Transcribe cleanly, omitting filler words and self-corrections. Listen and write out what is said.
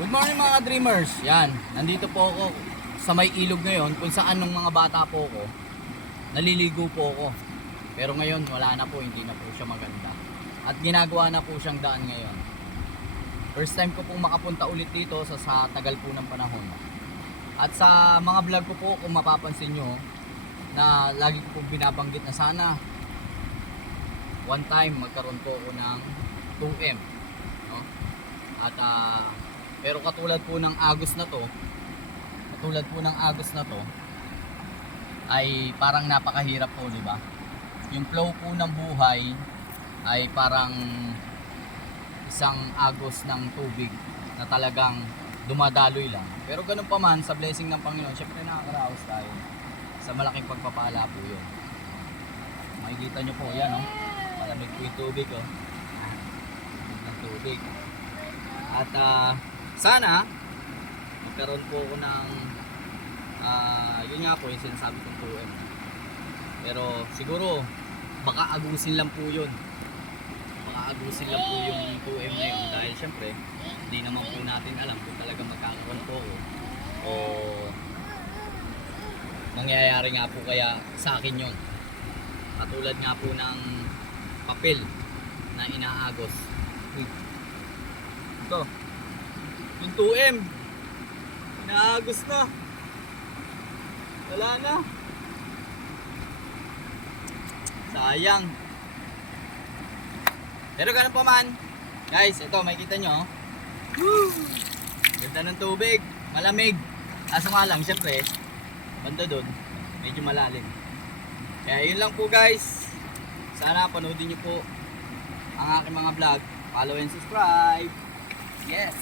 Good morning mga dreamers. Yan, nandito po ako sa may ilog ngayon kung saan nung mga bata po ako naliligo po ako. Pero ngayon wala na po, hindi na po siya maganda. At ginagawa na po siyang daan ngayon. First time ko pong makapunta ulit dito sa tagal po ng panahon. At sa mga vlog ko po, kung mapapansin nyo, na lagi ko pong binabanggit na sana one time magkaroon po ako ng 2M, no? At pero katulad po ng Agos na to, ay parang napakahirap po, di ba? Yung flow po ng buhay ay parang isang agos ng tubig na talagang dumadaloy lang. Pero ganun pa man, sa blessing ng Panginoon, syempre nakakaraos tayo. Sa malaking pagpapala po yun. Makikita nyo po, yan, oh. Malamig po yung tubig, oh. Malamig ng tubig. At sana magkaroon po ako ng yun nga po yung sinasabi kong 2M. Pero siguro baka agusin lang po yun. Baka agusin lang po yung 2M na yun. Dahil syempre hindi naman po natin alam kung talaga magkakaroon po o mangyayari nga po kaya sa akin yun. Katulad nga po ng papel na inaagos. Ito yung 2M inaagos na, wala na, sayang. Pero ganun pa man guys, ito makikita nyo, ganda ng tubig, malamig. Aso nga lang syempre banda doon medyo malalim. Kaya yun lang po guys, sana panoodin nyo po ang aking mga vlog, follow and subscribe. Yes.